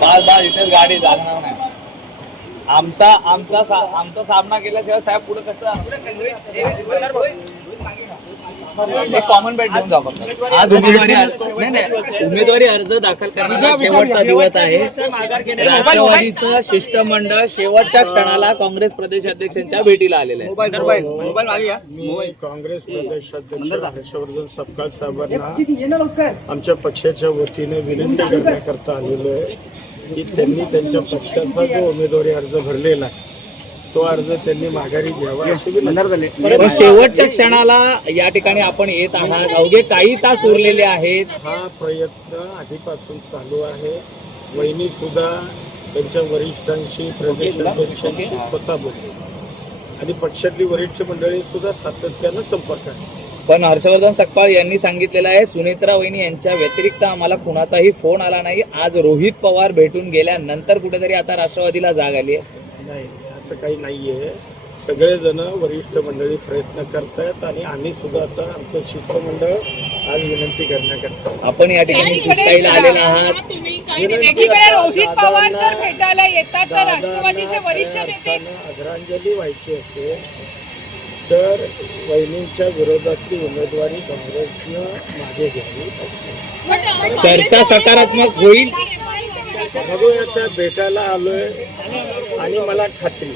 बाल इथे गाडी लागणार नाही. आमचा सामना केल्याशिवाय साहेब पुढे कसं कॉमन बेट घेऊन जा. आज उमेदवारी अर्ज दाखल करण्याचा शेवटचा दिवस आहे. राष्ट्रवादीचं शिष्टमंडळ शेवटच्या क्षणाला काँग्रेस प्रदेश अध्यक्षांच्या भेटीला आलेलं आहे. काँग्रेस प्रदेशाध्यक्ष हर्षवर्धन सपकाळ साहेबांना आमच्या पक्षाच्या वतीने विनंती करण्याकरता आलेलो आहे की त्यांनी त्यांच्या पक्षाचा जो उमेदवारी अर्ज भरलेला आहे तो अर्ज त्यांनी माघारी घ्यावा अशी विनंती झाली. पण शेवटच्या क्षणाला या ठिकाणी आपण येत आहात, अवघे काही तास उरलेले आहेत. हा प्रयत्न आधीपासून चालू आहे. वहिनी सुद्धा त्यांच्या वरिष्ठांशी प्रदेशाध्यक्षांशी स्वतः बोलले आणि पक्षातली वरिष्ठ मंडळी सुद्धा सातत्यानं संपर्क आहे. पण हर्षवर्धन सकपाळ यांनी सांगितलेलं आहे सुनेत्रा वहिनी यांच्या व्यतिरिक्त आम्हाला कुणाचाही फोन आला नाही. आज रोहित पवार भेटून गेल्यानंतर कुठेतरी आता राष्ट्रवादीला जाग आली आहे. नाही, असं काही नाहीये. सगळेजण वरिष्ठ मंडळी प्रयत्न करतायत आणि आम्ही सुद्धा आता आमचं शिष्टमंडळ आज विनंती करण्याकरता आपण या ठिकाणी शिष्टाईला आलेला आहात. आदरांजली व्हायची असेल तर वहिनींच्या विरोधातली उमेदवारी काँग्रेसनं मागे घ्यावी. चर्चा सकारात्मक होईल. बघूया, त्या भेटायला आलोय आणि मला खात्री